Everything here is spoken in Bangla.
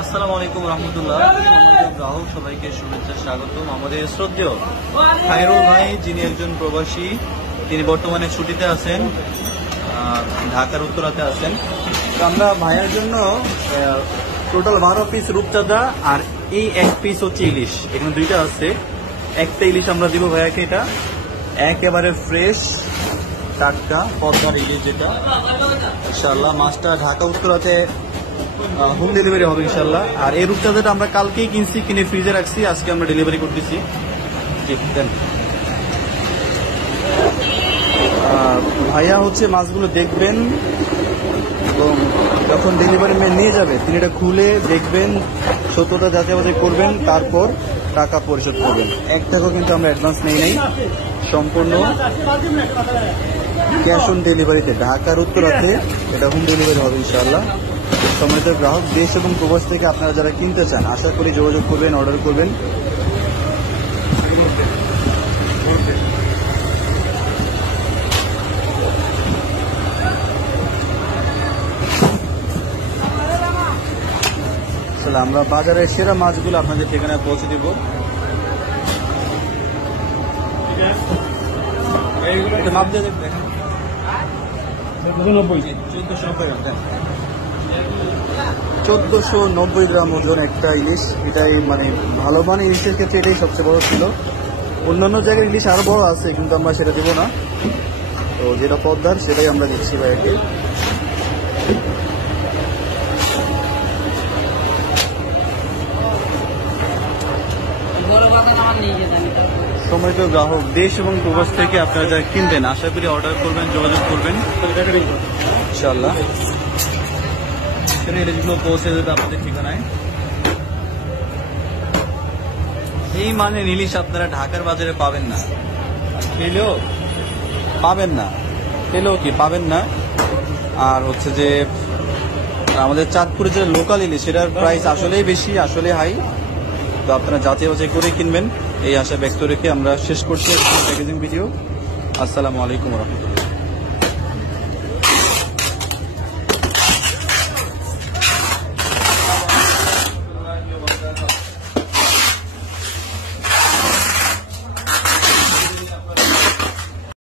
আসসালামু আলাইকুম রহমতুল্লাহ। আমাদের গ্রাহক সবাইকে শুভেচ্ছা স্বাগতম। আমাদের শ্রদ্ধেয় খায়রুল ভাই, যিনি একজন প্রবাসী, তিনি বর্তমানে ছুটিতে আছেন, ঢাকার উত্তরাতে আছেন। তো আমরা ভাইয়ের জন্য টোটাল 12 পিস রূপচাঁদা আর এই এক পিস হচ্ছে ইলিশ, এখানে দুইটা আছে। একটা ইলিশ আমরা দিব ভাইয়াকে, এটা একেবারে ফ্রেশ টাটকা পদ্মার ইলিশ, যেটা ইনশাআল্লাহ মাছটা ঢাকা উত্তরাতে হোম ডেলিভারি হবে ইনশাল্লাহ। আর এই রূপচাঁদাটা আমরা কালকেই কিনে ফ্রিজে রাখছি, আজকে আমরা ডেলিভারি করতেছি। জি দেন। ভাইয়া হচ্ছে মাছগুলো দেখবেন এবং যখন ডেলিভারি ম্যান নিয়ে যাবে তিনি এটা খুলে দেখবেন, সত্যতা যাচাই করবেন, তারপর টাকা পরিশোধ করবেন। 1 টাকাও কিন্তু আমরা অ্যাডভান্স নেই নাই, সম্পূর্ণ ক্যাশ অন ডেলিভারিতে ঢাকার উত্তরাতে এটা হোম ডেলিভারি হবে ইনশাআল্লাহ। সম্মানিত গ্রাহক, দেশ এবং প্রবাস থেকে আপনারা যারা কিনতে চান, আশা করি যোগাযোগ করবেন, অর্ডার করবেন। আমরা বাজারের সেরা মাছগুলো আপনাদের ঠিকানায় পৌঁছে দিব। মাপ দিয়ে দেখবেন 1490 গ্রাম ওজন একটা ইলিশ। এটাই মানে ভালো মানের ইলিশের ক্ষেত্রে এটাই সবচেয়ে বড় ছিল। অন্যান্য জায়গায় ইলিশ আরো বড় আছে, কিন্তু আমরা সেটা দেবো না। তো যেটা পদ্মার সেটাই আমরা দিচ্ছি ভাইয়াকে। সম্মানিত গ্রাহক, দেশ এবং প্রবাস থেকে আপনারা যারা কিনবেন, আশা করি অর্ডার করবেন, যোগাযোগ করবেন ইনশাআল্লাহ। ইলিশগুলো পৌঁছে দেবে আপনাদের ঠিকানায়। এই মানে ইলিশ আপনারা ঢাকার বাজারে পাবেন না, পেলেও পাবেন না, পেলেও কি পাবেন না। আর হচ্ছে যে আমাদের চাঁদপুরে যে লোকাল ইলিশ, সেটার প্রাইস আসলেই বেশি, আসলে হাই। তো আপনারা যাচাই বাছাই করে কিনবেন, এই আশা ব্যক্ত রেখে আমরা শেষ করছি প্যাকেজিং ভিডিও। আসসালামু আলাইকুম রহমতুল্লাহ।